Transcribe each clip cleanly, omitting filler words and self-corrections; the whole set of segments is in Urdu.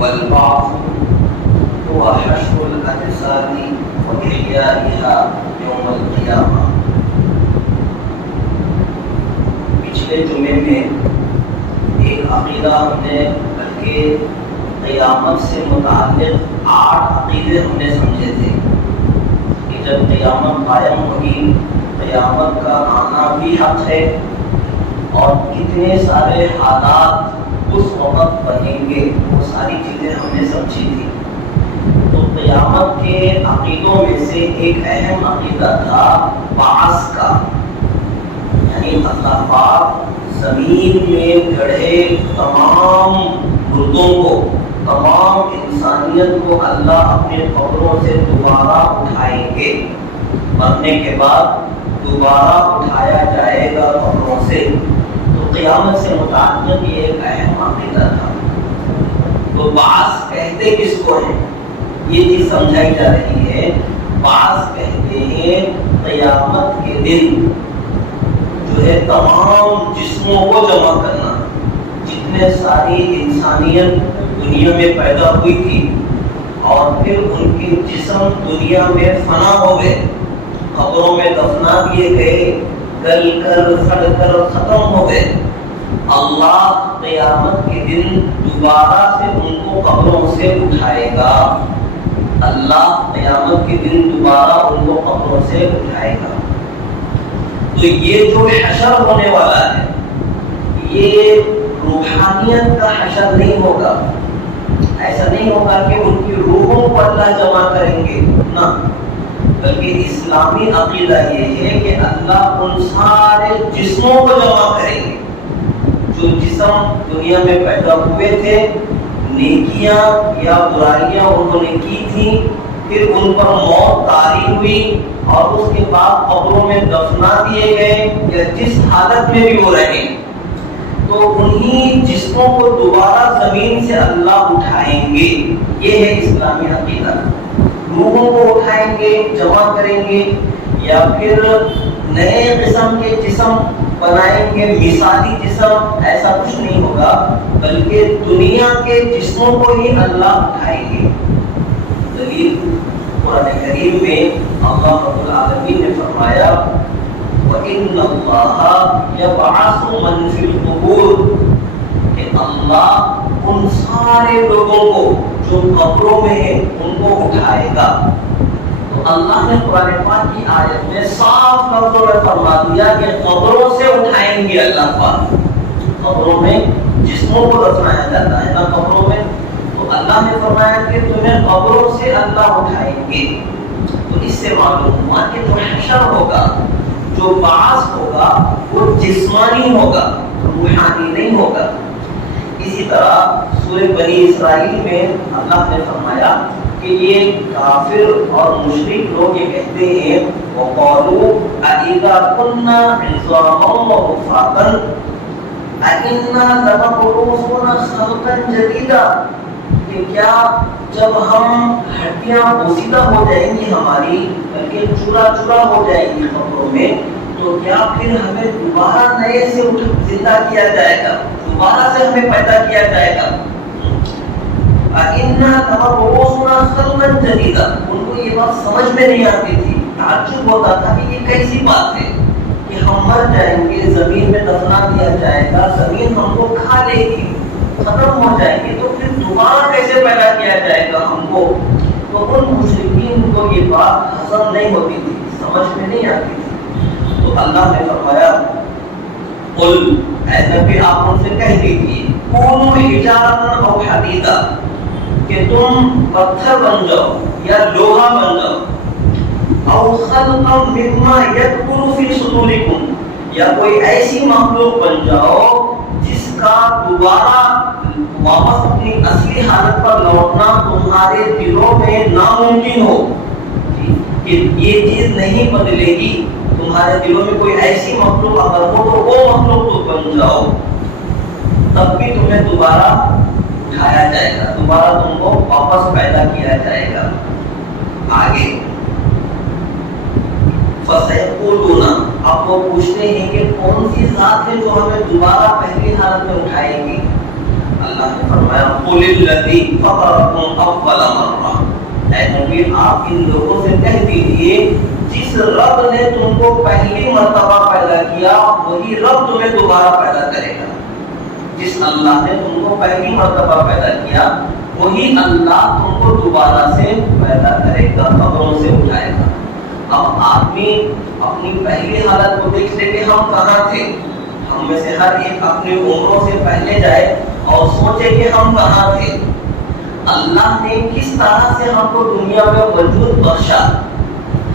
والبعث هو حشر الأجساد وإحيائها يوم القيامة. پچھلے جمعے میں ایک عقیدہ ہم نے بلکہ قیامت سے متعلق 8 عقیدے ہم نے سمجھے تھے کہ جب قیامت قائم ہوگی قیامت کا آنا بھی حق ہے اور کتنے سارے حالات اس وقت بنیں گے وہ ساری چیزیں ہم نے سمجھی تھی. تو قیامت کے عقیدوں میں سے ایک اہم عقیدہ تھا بعث کا، یعنی اللہ پاک زمین میں گڑھے تمام مردوں کو، تمام انسانیت کو اللہ اپنے قبروں سے دوبارہ اٹھائیں گے. مرنے کے بعد دوبارہ اٹھایا جائے گا قبروں سے. تو قیامت سے متعلق یہ ایک اہم عقیدہ تھا. تو بعث کہتے کس کو ہے یہ چیز سمجھائی جا رہی ہے. بعث کہتے ہیں قیامت کے دن جو ہے تمام جسموں کو جمع کرنا. جتنے ساری انسانیت دنیا میں پیدا ہوئی تھی اور پھر ان کے جسم دنیا میں فنا ہو گئے، قبروں میں دفنا دیے گئے، گل کر سڑ کر ختم ہو گئے. اللہ قیامت کے دن دوبارہ سے ان کو قبروں سے اٹھائے گا. اللہ قیامت کے دن دوبارہ ان کو قبروں سے اٹھائے گا. تو یہ جو حشر ہونے والا ہے یہ روحانیت کا حشر نہیں ہوگا. ایسا نہیں ہوگا کہ ان کی روحوں کو اللہ جمع کریں گے، نہ، بلکہ اسلامی عقیدہ یہ ہے کہ اللہ ان سارے جسموں کو جمع کریں گے. جو جسم دنیا میں پیدا ہوئے تھے، نیکیاں یا برائیاں انہوں نے کی تھیں، پھر ان پر موت طاری ہوئی اور اس کے بعد قبروں میں دفنا دیے گئے یا جس حالت میں بھی وہ رہے، تو انہی جسموں کو دوبارہ زمین سے اللہ اٹھائیں گے. یہ ہے اسلامی عقیدہ. روحوں کو اٹھائیں گے، جمع کریں گے، یا پھر نئے قسم کے جسم بنائیں گے، مثالی جسم. ایسا کچھ نہیں ہوگا، بلکہ دنیا کے جسموں کو ہی اللہ اٹھائیں گے. دلیل قرآن کریم میں اللہ رب العالمین نے فرمایا وَإِنَّ اللَّهَ يَبْعَثُ مَنْ فِي الْقُبُورِ، کہ اللہ ان سارے لوگوں کو جو قبروں میں ہیں ان کو اٹھائے گا. تو اللہ نے قرآن پاک کی آیت میں صاف لفظوں میں فرما دیا کہ قبروں سے اٹھائیں گے اللہ پاک. قبروں میں جسموں کو دفنایا جاتا ہے نا قبروں میں، تو اللہ نے فرمایا کہ تمہیں قبروں سے اللہ اٹھائیں گے. تو اس سے معلوم ہوا کہ جو حشر ہوگا، جو بعث ہوگا، وہ جسمانی ہوگا، روحانی نہیں ہوگا. اسی طرح سورہ بنی اسرائیل میں اللہ نے فرمایا کہ یہ کافر اور مشرک لوگ یہ کہتے ہیں وَقَالُوا أَإِذَا كُنَّا عِظَامًا وَرُفَاتًا أَإِنَّا لَمَبْعُوثُونَ خَلْقًا جَدِيدًا، کہ کیا جب ہم ہڈیاں بوسیدہ ہو جائیں گی ہماری، بلکہ چورا چورا ہو جائیں گی قبروں میں، تو کیا پھر ہمیں دوبارہ نئے سے زندہ کیا جائے گا، دوبارہ سے ہمیں پیدا کیا جائے گا. ان کو یہ بات سمجھ میں نہیں آتی تھی، تعجب ہوتا تھا کہ یہ کیسی بات ہے کہ ہم مر جائیں گے، زمین میں دفنا دیا جائے گا، زمین ہم کو کھا لے گی، ختم ہو جائے گی، تو پھر دوبارہ کیسے پیدا کیا جائے گا ہم کو. تو ان مشرکین کو یہ بات ہضم نہیں ہوتی تھی، سمجھ میں نہیں آتی تھی. تو اللہ نے فرمایا قل، اے نبی آپ ان سے کہہ دیجیے کونوا حجارۃ او حدیدا، کہ تم پتھر بن جاؤ یا لوہا بن جاؤ، او خلقا مما یکبر فی صدورکم، یا کوئی ایسی مخلوق بن جاؤ جس کا دوبارہ واپس اپنی اصلی حالت پر لوٹنا تمہارے دلوں میں ناممکن ہو، کہ یہ چیز نہیں بدلے گی، تمہارے دلوں میں کوئی ایسی مخلوق اگر ہو تو وہ مخلوق تو بن جاؤ، تب بھی تمہیں دوبارہ اٹھایا جائے گا، دوبارہ تم کو واپس پیدا کیا جائے گا۔ آگے فَسَيَقُولُونَ، اب وہ پوچھتے ہیں کہ کون سی ذات ہے جو ہمیں دوبارہ پہلی حالت میں اٹھائے گی؟ اللہ نے فرمایا قُلِ الَّذِي فَطَرَكُمْ أَوَّلَ مَرَّةٍ، اے نبی آپ ان لوگوں سے کہہ دیجئے جس رب نے تم کو پہلی مرتبہ پیدا کیا وہی رب تمہیں دوبارہ پیدا کرے گا۔ جس اللہ نے تم کو پہلی مرتبہ پیدا کیا وہی اللہ تم کو دوبارہ سے پیدا کرے گا، قبروں سے اٹھائے گا۔ اب آدمی اپنی پہلی حالت کو دیکھ لے کہ ہم کہاں تھے، ہم میں سے ہر ایک اپنی عمروں سے پہلے جائے اور سوچے کہ ہم کہاں تھے۔ اللہ نے کس طرح سے ہم کو دنیا میں وجود بخشا،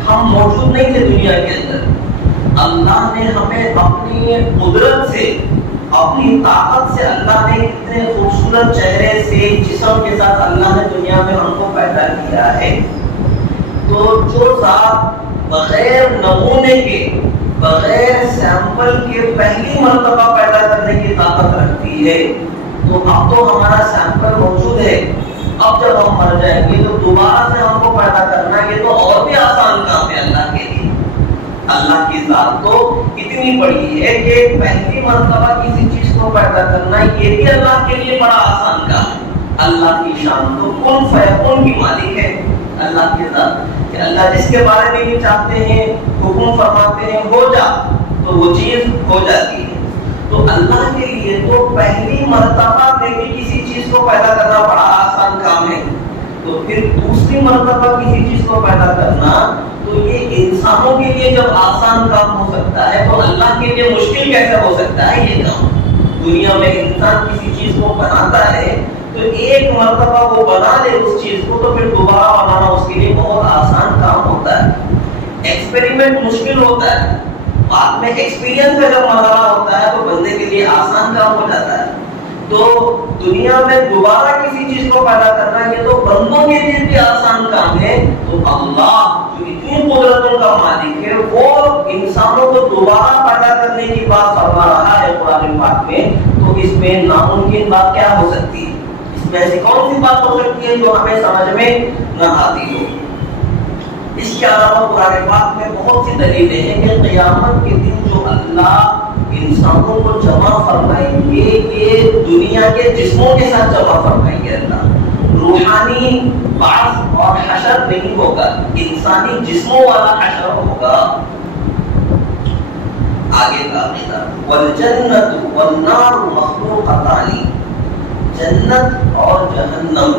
ہم موجود نہیں تھے دنیا کے اندر، اللہ نے ہمیں اپنی قدرت سے اپنی طاقت سے اللہ نے اتنے خوبصورت چہرے سے جسم کے ساتھ اللہ نے دنیا میں ہم کو پیدا کیا ہے۔ تو جو ذات بغیر نمونے کے بغیر سیمپل کے پہلی مرتبہ پیدا کرنے کی طاقت رکھتی ہے، تو اب تو ہمارا سیمپل موجود ہے، اب جب ہم مر جائیں گے تو دوبارہ سے ہم کو پیدا کرنا یہ تو اور بھی آسان کام ہے اللہ کے لیے۔ اللہ کی ذات تو اتنی بڑی ہے کہ پہلی مرتبہ کسی چیز کو پیدا کرنا یہ بھی اللہ کے لیے بڑا آسان کام ہے۔ اللہ کی شان تو کن فیکون کی مالک ہے اللہ کی ذات، کہ اللہ جس کے بارے میں بھی چاہتے ہیں حکم فرماتے ہیں ہو جا تو وہ چیز ہو جاتی ہے۔ تو اللہ کے لیے تو پہلی مرتبہ میں بھی کسی چیز کو پیدا کرنا بڑا آسان کام ہے، تو پھر دوسری مرتبہ کسی چیز کو پیدا کرنا تو یہ انسانوں کے لیے جب آسان کام ہو سکتا ہے تو اللہ کے لیے مشکل کیسے ہو سکتا ہے یہ کام؟ دنیا میں انسان کسی چیز کو بناتا ہے تو ایک مرتبہ وہ بنا لے اس چیز کو تو پھر دوبارہ بنانا اس کے لیے بہت آسان کام ہوتا ہے۔ ایکسپیریمنٹ مشکل ہوتا ہے، بعد میں ایکسپیرینس کا جب مرحلہ ہوتا ہے تو بندے کے لیے آسان کام ہو جاتا ہے۔ تو دنیا میں دوبارہ کسی چیز کو پیدا کرنا یہ تو بندوں کے لیے بھی آسان کام ہے، تو اللہ جو اتنی قدرتوں کا مالک ہے وہ انسانوں کو دوبارہ پیدا کرنے کی بات فرما رہا ہے قرآن پاک میں، تو اس میں ناممکن بات کیا ہو سکتی ہے؟ اس میں ایسی کون سی بات ہو سکتی ہے جو ہمیں سمجھ میں نہ آتی ہو؟ اس کے علاوہ قرآن پاک میں بہت سی دلیلیں ہیں کہ قیامت کے دن جو اللہ انسانوں کو جمع فرمائیں گے یہ دنیا کے جسموں کے ساتھ جمع فرمائیں گے اللہ، روحانی بعث اور حشر نہیں ہوگا، انسانی جسموں والا حشر ہوگا۔ آگے کا عقیدہ والجنت والنار مخلوقتان، جنت اور جہنم،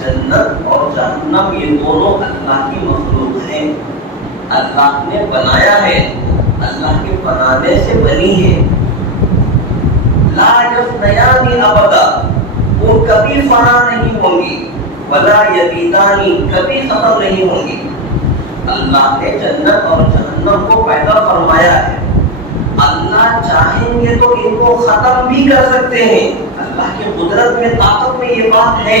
جنت اور جہنم یہ دونوں اللہ کی مخلوق ہیں، اللہ نے بنایا ہے، اللہ کے بنانے سے بنی ہے۔ لا یفنیان ابدا، وہ کبھی فنا نہیں ہوں گی، ولا یبیدانی، کبھی ختم نہیں ہوں گی۔ اللہ نے جنت اور جہنم کو پیدا فرمایا ہے، اللہ چاہیں گے تو ان کو ختم بھی کر سکتے ہیں، اللہ کی قدرت میں طاقت میں یہ بات ہے،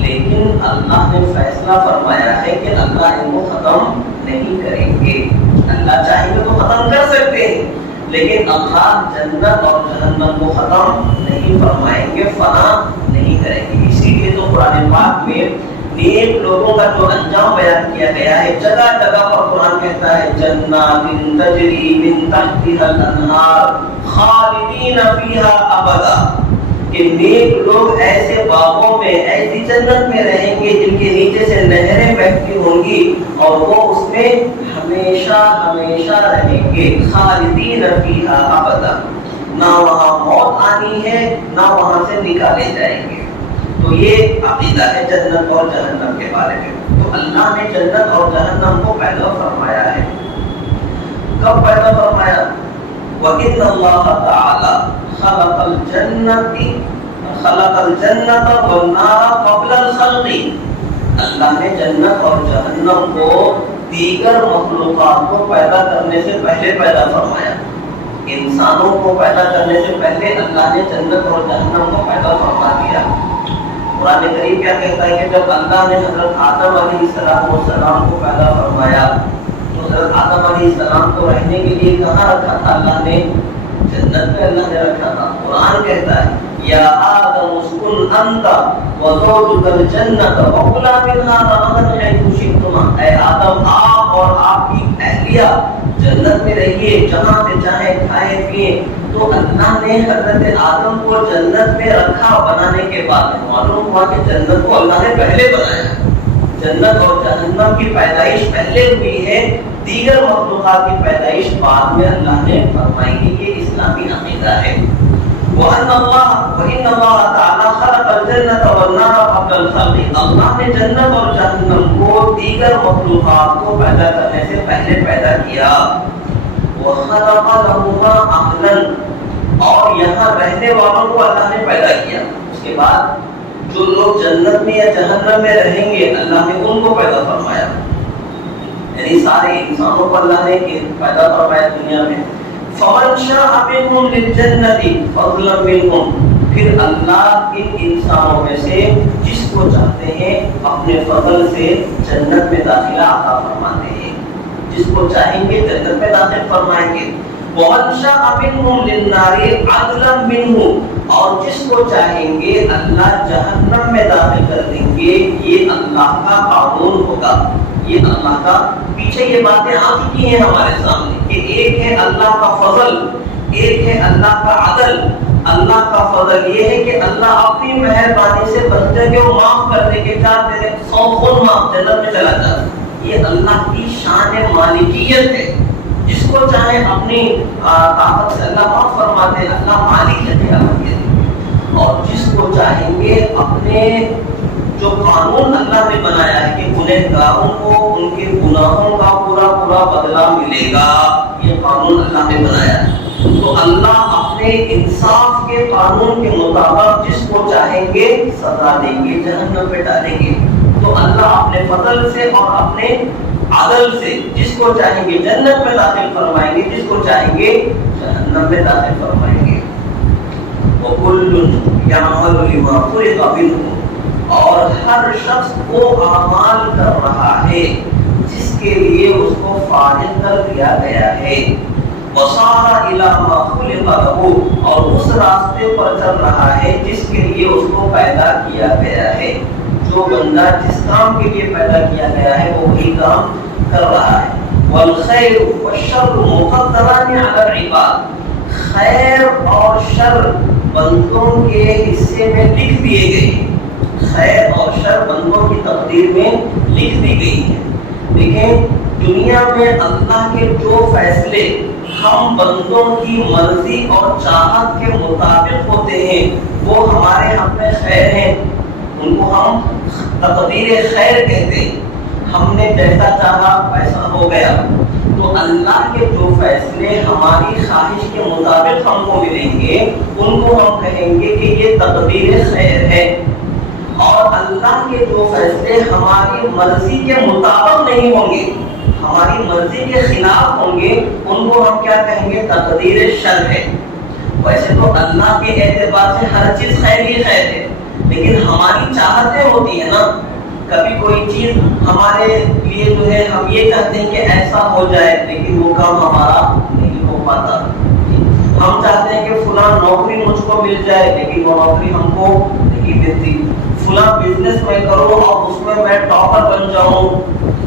لیکن اللہ نے فیصلہ فرمایا ہے کہ اللہ ان کو ختم نہیں کریں گے۔ اللہ چاہیں گے تو ختم کر سکتے ہیں، لیکن اللہ جنت اور جہنم کو ختم نہیں فرمائیں گے، فنا نہیں کریں گے۔ اسی لیے تو قرآن پاک میں نیک لوگوں کا جو انجام بیان کیا گیا ہے، جگہ جگہ پر قرآن کہتا ہے جنات تجری من تحتها الانہار خالدین فیہا ابدا، کہ نیک لوگ ایسے باغوں میں ایسی جنت میں رہیں گے جن کے نیچے سے نہریں بہتی ہوں گی اور وہ اس میں ہمیشہ ہمیشہ رہیں گے، خالدین فیہا ابدا، نہ وہاں موت آنی ہے نہ وہاں سے نکالے جائیں گے۔ تو یہ عقیدہ ہے جنت اور جہنم کے بارے میں۔ تو اللہ نے جنت اور جہنم کو پیدا فرمایا ہے۔ کب پیدا فرمایا؟ وَإِنَّ اللَّهَ تَعَالَى خَلَقَ الْجَنَّةَ وَالنَّارَ قَبْلَ الْخَلْقِ، اللہ نے جنت اور جہنم کو دیگر مخلوقات کو پیدا کرنے سے پہلے پیدا فرمایا. انسانوں کو پیدا کرنے سے پہلے اللہ نے جنت اور جہنم کو پیدا فرما دیا. قرآن کریم کیا کہتا ہے کہ جب اللہ نے حضرت آدم علیہ السلام کو پیدا فرمایا تو حضرت آدم علیہ السلام کو رہنے کے لیے کہاں رکھا تھا؟ اللہ نے جنت میں اللہ نے رکھا تھا. قرآن کہتا ہے یا آدم اسکن انت وزوجک الجنۃ وکلا منہا رغدا حیث شئتما. اے آدم آپ اور آپ کی اہلیہ جنت میں رہیے، جہاں سے چاہے کھائے پیئے. تو اللہ نے حضرت آدم کو جنت میں رکھا بنانے کے بعد معلوم ہوا کہ جنت کو اللہ نے پہلے بنایا. جنت اور جہنم کی پیدائش پہلے ہوئی ہے، دیگر مخلوقات کی پیدائش بعد میں اللہ نے فرمائی ہے. یہ اسلامی عقیدہ ہے. وَإِنَّ اللَّهَ تَعَالَى خَلَقَ الْجَنَّةَ وَالنَّارَ قَبْلَ الْخَلْقِ. اللہ نے جنت اور جہنم کو دیگر مخلوقات کو پیدا کرنے سے پہلے پیدا کیا. وَخَلَقَ لَهُمَا أَهْلًا. اور یہاں رہنے والوں کو اللہ نے پیدا کیا. اس کے بعد جو لوگ جنت میں یا جہنم میں رہیں گے اللہ نے ان کو پیدا فرمایا. یعنی سارے انسانوں کو اللہ نے پیدا فرمایا دنیا میں. فَمَنْ شَاءَ مِنْهُمْ لِلْجَنَّةِ فَضْلًا مِنْهُمْ. پھر اللہ ان انسانوں میں سے جس کو چاہتے ہیں اپنے فضل سے جنت میں داخلہ عطا فرماتے ہیں. جس کو چاہیں گے جنت میں داخل فرمائیں گے. وَمَنْ شَاءَ مِنْهُمْ لِلنَّارِ عَدْلًا مِنْهُ. اور جس کو چاہیں گے اللہ جہنم میں داخل کر دیں گے. یہ اللہ کا قانون ہوگا. یہ اللہ کا پیچھے یہ باتیں آ چکی ہیں ہمارے سامنے کہ ایک ہے اللہ کا فضل، ایک ہے اللہ کا عدل. اللہ کا فضل یہ ہے کہ اللہ اپنی مہربانی سے بندے کو معاف کر دے کہ جا تیرے 100 خون معاف جنت میں چلا جا. یہ اللہ کی شان مالکیت ہے. جس کو چاہے اپنی طاقت سے اللہ معاف فرماتے. اللہ مالک ہے قیامت کے دن. اور جس کو چاہیں گے اپنے جو قانون اللہ نے بنایا ہے کہ گنہگاروں کو ان کے گناہوں کا پورا پورا بدلہ ملے گا. یہ قانون اللہ نے بنایا ہے. تو اللہ اپنے انصاف کے قانون کے مطابق جس کو چاہیں گے سزا دیں گے، جہنم پہ ڈالیں گے. تو اللہ اپنے فضل سے اور اپنے عدل سے جس کو چاہیں گے جنت میں داخل فرمائیں گے، جس کو چاہیں گے جہنم میں داخل فرمائیں گے. وَكُلٌّ يَعْمَلُ لِمَا خُلِقَ مِنْهُ. اور ہر شخص وہ اعمال کر رہا ہے جس کے لیے اس کو فارغ کر دیا گیا ہے. وَصَارَ إِلَىٰ مَا خُلِقَ لَهُ. اور اس راستے پر چل رہا ہے جس کے لیے اس کو پیدا کیا گیا ہے. جو بندہ جس کام کے لیے پیدا کیا گیا ہے وہ وہی کام کر رہا ہے. وَالْخَيْرُ وَالشَّرُّ مُقَدَّرَانِ عَلَى الْعِبَادِ. خیر اور شر بندوں کے حصے میں لکھ دیے گئے. خیر اور شر بندوں کی تقدیر میں لکھ دی گئی ہے. دیکھیں دنیا میں اللہ کے جو فیصلے ہم بندوں کی مرضی اور چاہت کے مطابق ہوتے ہیں وہ ہمارے حق میں خیر ہیں. ان کو ہم تقدیر خیر کہتے ہیں. ہم نے جیسا چاہا ویسا ہو گیا. تو اللہ کے جو فیصلے ہماری خواہش کے مطابق ہم کو ملیں گے ان کو ہم کہیں گے کہ یہ تقدیر خیر ہے. اور اللہ کے جو فیصلے ہماری مرضی کے مطابق نہیں ہوں گے، ہماری مرضی کے خلاف ہوں گے، ان کو ہم کیا کہیں گے؟ تقدیر شر ہے. ویسے تو اللہ کے اعتبار سے ہر چیز خیر ہی خیر ہے، لیکن ہماری چاہتیں ہوتی ہیں نا. کبھی کوئی چیز ہمارے لیے جو ہے ہم یہ چاہتے ہیں کہ ایسا ہو جائے لیکن وہ کام ہمارا نہیں ہو پاتا. ہم چاہتے ہیں کہ فلاں نوکری مجھ کو مل جائے لیکن وہ نوکری ہم کو نہیں ملتی. فلاں بزنس میں کرو اور اس میں ٹاپر بن جاؤں،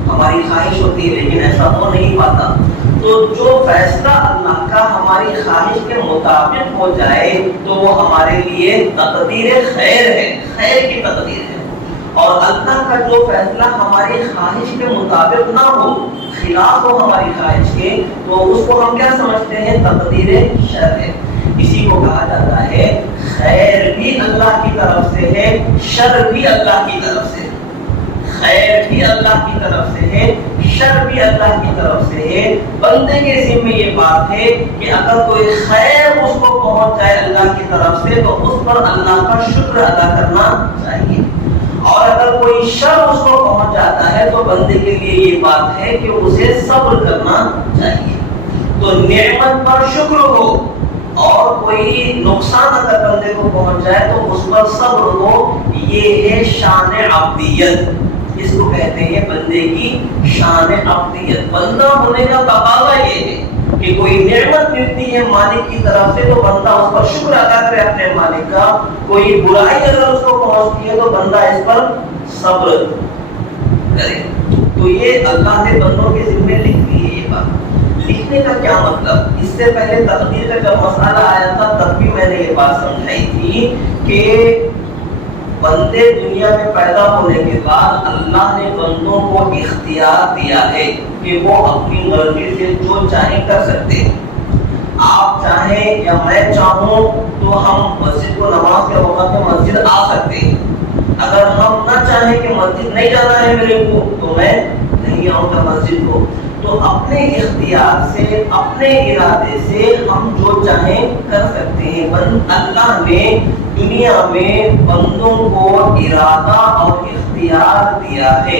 ہماری خواہش ہوتی ہے لیکن ایسا ہو نہیں پاتا. تو جو فیصلہ اللہ کا ہماری خواہش کے مطابق ہو جائے تو وہ ہمارے لیے تقدیر خیر ہے، خیر کی تقدیر ہے. اور اللہ کا جو فیصلہ ہماری خواہش کے مطابق نہ ہو، خلاف ہو ہماری خواہش کے، تو اس کو ہم کیا سمجھتے ہیں؟ تقدیر شر ہے. اسی کو کہا جاتا ہے خیر بھی اللہ کی طرف سے ہے، شر بھی اللہ کی طرف سے. خیر بھی اللہ کی طرف سے ہے، شر بھی اللہ کی طرف سے ہے. بندے کے ذمہ یہ بات ہے کہ اگر کوئی خیر اس کو پہنچ جائے اللہ کی طرف سے تو اس پر اللہ کا شکر ادا کرنا چاہیے. اور اگر اگر کوئی شر اس کو پہنچ جاتا ہے تو بندے کے لیے یہ بات ہے کہ اسے صبر کرنا چاہیے. تو نعمت پر شکر ہو اور کوئی نقصان اگر بندے کو پہنچ جائے تو اس پر صبر ہو. یہ ہے شان عبدیت. اس کو کہتے ہیں بندے کی شان عبدیت. بندہ ہونے کا تقاضا یہ ہے کہ کوئی نعمت ملتی ہے مالک کی طرف سے تو بندہ اس پر شکر ادا کرے اپنے مالک کا. کوئی برائی اگر اس کو پہنچتی ہے تو بندہ اس پر صبر کرے. تو یہ اللہ نے بندوں کے ذمہ لکھ دی ہے. یہ بات لکھنے کا کیا مطلب؟ اس سے پہلے تقدیر کا جب مسئلہ آیا تھا تب بھی میں نے یہ بات سمجھائی تھی کہ بندے دنیا میں پیدا ہونے کے بعد اللہ نے بندوں کو اختیار دیا ہے کہ وہ اپنی مرضی سے جو چاہیں کر سکتے ہیں. آپ چاہیں یا میں چاہوں تو ہم مسجد کو نماز کے وقت میں مسجد آ سکتے ہیں. اگر ہم نہ چاہیں کہ مسجد نہیں جانا ہے میرے کو تو میں نہیں آؤں گا مسجد کو. تو اپنے اختیار سے اپنے ارادے سے ہم جو چاہیں کر سکتے ہیں. اللہ نے دنیا میں بندوں کو ارادہ اور اختیار دیا ہے.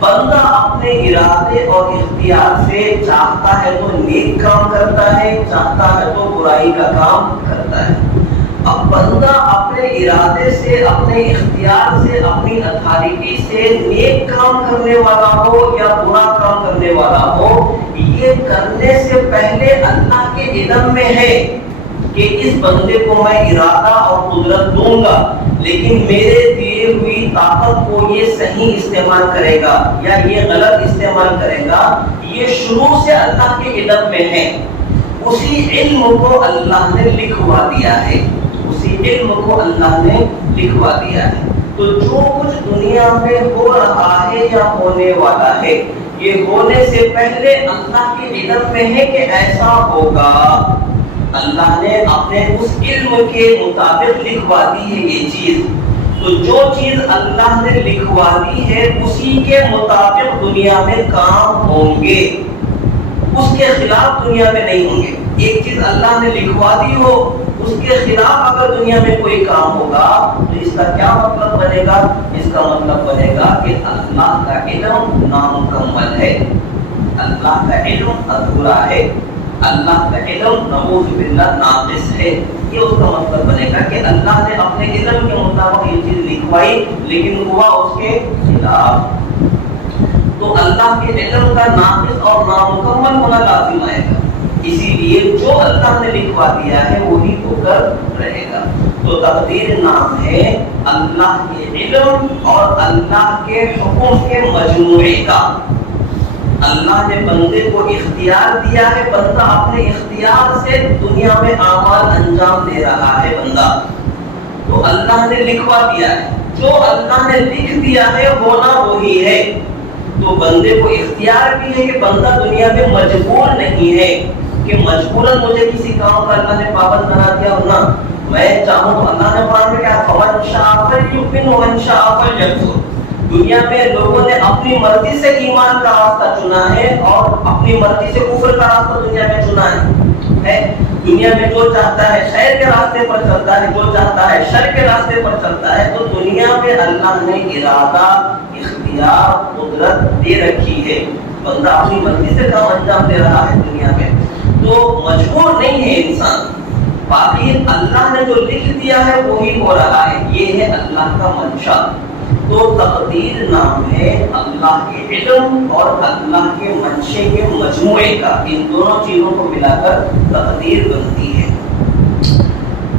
بندہ اپنے ارادے اور اختیار سے چاہتا ہے تو نیک کام کرتا ہے, چاہتا ہے تو برائی کا کام کرتا ہے. اب بندہ اپنے ارادے سے اپنے اختیار سے اپنی اتھارٹی سے نیک کام کرنے والا ہو یا برا کام کرنے والا ہو, یہ کرنے سے پہلے اللہ کے علم میں ہے کہ اس بندے کو میں ارادہ اور قدرت دوں گا, لیکن میرے دیے ہوئی طاقت کو یہ صحیح استعمال کرے گا یا یہ غلط استعمال کرے گا. یہ شروع سے اللہ کے علم میں ہے. اسی علم کو اللہ نے لکھوا دیا ہے. اسی علم کو اللہ نے لکھوا دیا ہے. تو جو کچھ دنیا میں ہو رہا ہے یا ہونے والا ہے, یہ ہونے سے پہلے اللہ کے علم میں ہے کہ ایسا ہوگا. اللہ نے اپنے اس علم کے مطابق لکھوا دی ہے یہ چیز. تو جو چیز اللہ نے لکھوا دی ہے اسی کے مطابق دنیا میں کام ہوں گے, اس کے خلاف دنیا میں نہیں ہوں گے. ایک چیز اللہ نے لکھوا دی ہو اس کے خلاف اگر دنیا میں کوئی کام ہوگا تو اس کا کیا مطلب بنے گا؟ اس کا مطلب بنے گا کہ اللہ کا علم نامکمل ہے, اللہ کا علم ادھورا ہے, اللہ کا علم نعوذ باللہ ناقص ہے. یہ اس کا مطلب بنے گا کہ اللہ نے اپنے علم کے مطابق یہ چیز لکھوائی لیکن ہوا اس کے خلاف. تو اللہ کے علم کا ناقص اور نامکمل ہونا لازم آئے گا. اسی لیے جو اللہ نے لکھوا دیا ہے وہی ہو کر رہے گا. تو تقدیر نام ہے اللہ کے علم اور اللہ کے حکم کے مجموعے کا. اللہ نے بندے کو اختیار دیا ہے, بندہ اپنے اختیار سے دنیا میں اعمال انجام دے رہا ہے بندہ. تو اللہ نے لکھوا دیا ہے, جو اللہ نے لکھ دیا ہے ہونا وہی ہے. تو بندے کو اختیار بھی ہے کہ بندہ دنیا میں مجبور نہیں ہے کہ مجبوراً مجھے کسی کام کا اللہ نے پابند بنا دیا ہو. نہ میں چاہوں تو اللہ نے قرآن میں کیا فمن شاء فلیؤمن ومن شاء فلیکفر. دنیا میں لوگوں نے اپنی مرضی سے ایمان کا راستہ چنا ہے اور اپنی مرضی سے کفر کا راستہ دنیا میں چنا ہے. دنیا میں جو چاہتا ہے خیر کے راستے پر چلتا ہے, جو چاہتا ہے شر کے راستے پر چلتا ہے. تو دنیا میں اللہ نے ارادہ, اختیار, قدرت دے رکھی ہے. بندہ اپنی مرضی سے کام انجام دے رہا ہے دنیا میں, تو مجبور نہیں ہے انسان. باقی اللہ نے جو لکھ دیا ہے وہی ہو رہا ہے. یہ ہے اللہ کا منشا. تو تقدیر نام ہے اللہ کے علم اور اللہ کے منشے کے مجموعے کا. ان دونوں چیزوں کو ملا کر تقدیر بنتی ہے.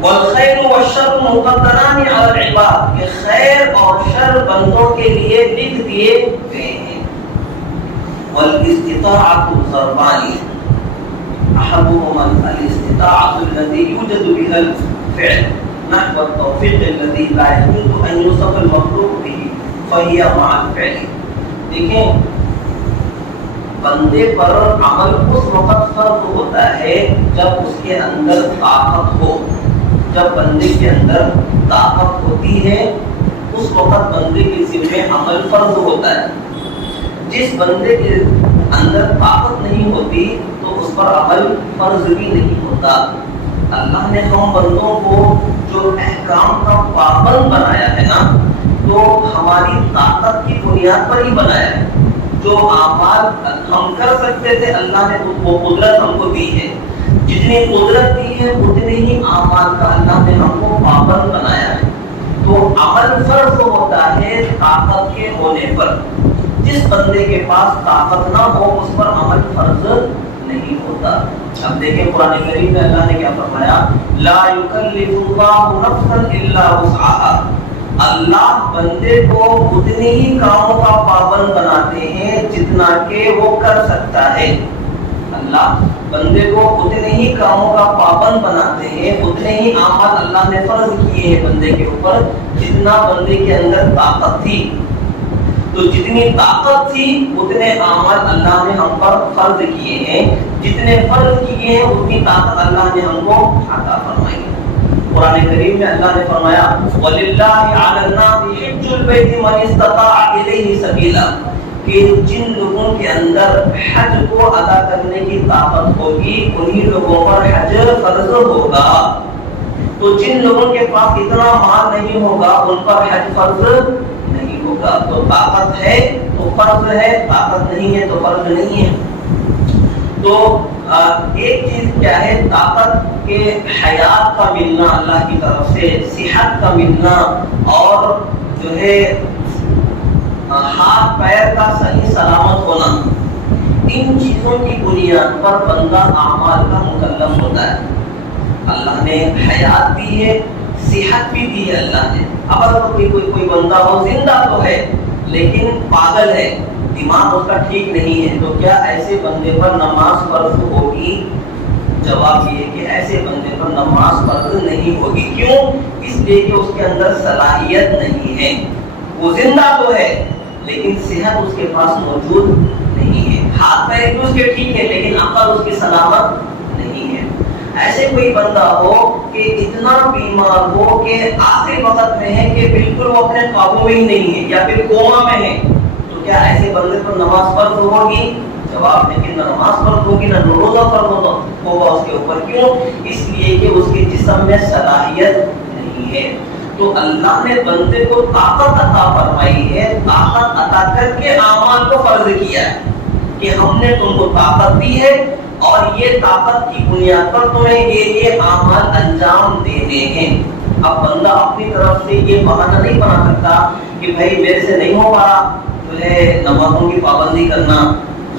والخیر والشر مقدران علی العباد, کہ خیر اور شر بندوں کے لیے لکھ دیے گئے ہیں. والاستطاعت ضربان, احبهما الاستطاعت التي يوجد بها الفعل نحو التوفيق الذي لا يجوز ان يوصف المخلوق به فهي مع الفعل. دیکھیں بندے پر عمل اس وقت فرض ہوتا ہے جب اس کے اندر طاقت ہو. جب بندے کے اندر طاقت ہوتی ہے اس وقت بندے کے ذمہ عمل فرض ہوتا ہے. جس بندے کے اندر طاقت نہیں ہوتی تو اس پر عمل فرض بھی نہیں ہوتا. اللہ نے ہم بندوں کو جو احکام کا پابند بنایا ہے نا, تو ہماری طاقت کی بنیاد پر ہی بنایا ہے. جو اعمال ہم کر سکتے تھے اللہ نے وہ قدرت ہم کو دی ہے. جتنی قدرت دی ہے اتنے ہی اعمال کا اللہ نے ہم کو پابند بنایا ہے. تو عمل فرض ہوتا ہے طاقت کے ہونے پر. جس بندے کے پاس طاقت نہ ہو اس پر عمل فرض نہیں ہوتا. اب دیکھیں قرآن کریم میں اللہ نے کیا فرمایا, لا یکلف اللہ نفسا الا وسعها. اللہ بندے کو اتنے ہی کاموں کا پابند بناتے ہیں جتنا کہ وہ کر سکتا ہے. اللہ بندے کو اتنے ہی کاموں کا پابند بناتے ہیں, اتنے ہی اعمال اللہ نے فرض کیے ہیں بندے کے اوپر جتنا بندے کے اندر طاقت تھی. تو جتنی طاقت تھی اتنے اعمال اللہ نے ہم پر فرض کیے ہیں. جتنے فرض کیے ہیں اتنی طاقت اللہ نے ہم کو عطا فرمائی. قرآن کریم میں اللہ نے فرمایا وَلِلَّهِ عَلَى النَّاسِ حِجُّ الْبَيْتِ مَنِ اسْتَطَاعَ إِلَيْهِ سَبِيلًا. کہ جن لوگوں کے اندر حج کو ادا کرنے کی طاقت ہوگی انہی لوگوں پر حج فرض ہوگا. تو جن لوگوں کے پاس اتنا مال نہیں ہوگا ان پر حج فرض نہیں ہوگا. تو طاقت ہے تو فرض ہے, طاقت نہیں ہے تو فرض نہیں ہے. تو ایک چیز کیا ہے, طاقت کے حیات کا ملنا اللہ کی طرف سے, صحت کا ملنا, اور جو ہے ہاتھ پیر کا صحیح سلامت ہونا. ان چیزوں کی بنیاد پر بندہ اعمال کا مکلف ہوتا ہے. اللہ نے حیات دی ہے, صحت بھی دی ہے اللہ نے. اب اگر کوئی بندہ ہو زندہ تو ہے لیکن پاگل ہے, دماغ اس کا ٹھیک نہیں ہے, تو کیا ایسے بندے پر نماز فرض ہوگی؟ جواب یہ کہ ایسے بندے پر نماز فرض نہیں ہوگی. کیوں؟ اس لیے کہ اس کے اندر صلاحیت نہیں ہے. وہ زندہ تو ہے لیکن صحت اس کے پاس موجود نہیں ہے. ہاتھ پیر بھی اس کے ٹھیک ہے لیکن عقل اس کی سلامت نہیں ہے. ایسے کوئی بندہ ہو کہ اتنا بیمار ہو کہ آخری وقت میں ہے کہ بالکل وہ اپنے قابو میں ہی نہیں ہے یا پھر کوما میں ہے, تو کیا ایسے بندے پر نماز فرض ہوگی؟ جواب ہے کہ نہ نماز فرض ہوگی نہ روزہ فرض ہوگا اس کے اوپر. کیوں؟ اس لیے کہ اس کے جسم میں صلاحیت نہیں ہے. تو اللہ نے بندے کو طاقت عطا فرمائی ہے, طاقت عطا کر کے اعمال کو فرض کیا ہے کہ ہم نے تم کو طاقت دی ہے اور یہ طاقت کی بنیاد پر تمہیں یہ اعمال انجام دینے ہیں. اب بندہ اپنی طرف سے یہ بہانہ نہیں بنا سکتا کہ بھائی میرے سے نہیں ہو پا جو ہے نمازوں کی پابندی کرنا,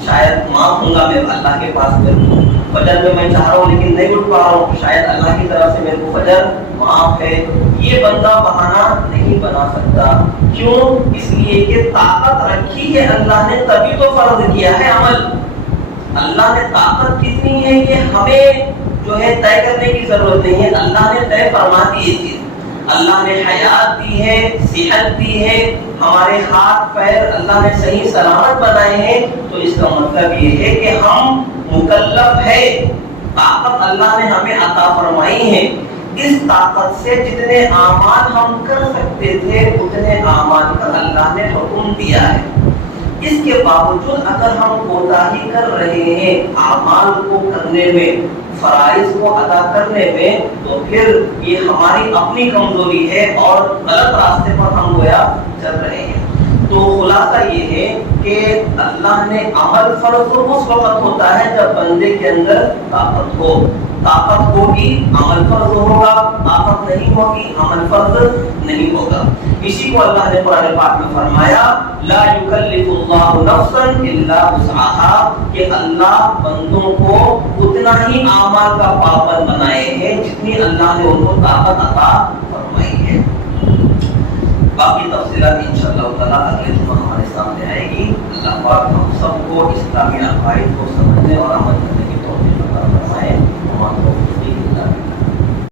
شاید معاف ہوں گا میں اللہ کے پاس کروں, فجر میں چاہ رہا ہوں لیکن نہیں اٹھ پا رہا ہوں, شاید اللہ کی طرف سے میرے کو فجر معاف ہے. یہ بندہ بہانہ نہیں بنا سکتا. کیوں؟ اس لیے کہ طاقت رکھی ہے اللہ نے تبھی تو فرض کیا ہے عمل. اللہ نے طاقت کتنی ہے یہ ہمیں جو ہے طے کرنے کی ضرورت نہیں ہے, اللہ نے طے فرما دی یہ چیز. اللہ نے حیات دی ہے, صحت دی ہے, ہمارے ہاتھ پیر اللہ نے صحیح سلامت بنائے ہیں. تو اس کا مطلب یہ ہے کہ ہم مکلف ہے. طاقت اللہ نے ہمیں عطا فرمائی ہے. اس طاقت سے جتنے اعمال ہم کر سکتے تھے اتنے اعمال کا اللہ نے حکم دیا ہے. اس کے باوجود اگر ہم کوتاہی کر رہے ہیں اعمال کو کرنے میں, فرائض کو ادا کرنے میں, تو پھر یہ ہماری اپنی کمزوری ہے اور غلط راستے پر ہم گویا چل رہے ہیں. تو خلاصہ یہ ہے کہ اللہ نے عمل فرض اس وقت ہوتا ہے جب بندے کے اندر طاقت ہو. طاقت ہوگی عمل فرض ہوگا, طاقت نہیں ہوگی عمل فرض نہیں ہوگا. اسی کو اللہ نے قرآن پاک میں فرمایا لا یکلف اللہ نفسا الا وسعها, کہ اللہ بندوں کو اتنا ہی اعمال کا پابند بنائے ہیں جتنی اللہ نے ان کو طاقت عطا فرمائی ہے. باقی تفصیلات انشاءاللہ تعالی اگلے جمعہ ہمارے سامنے آئے گی. اللہ پاک ہم سب کو اسلامی عقائد کو سمجھنے اور عمل کرنے کی توفیق عطا فرمائے.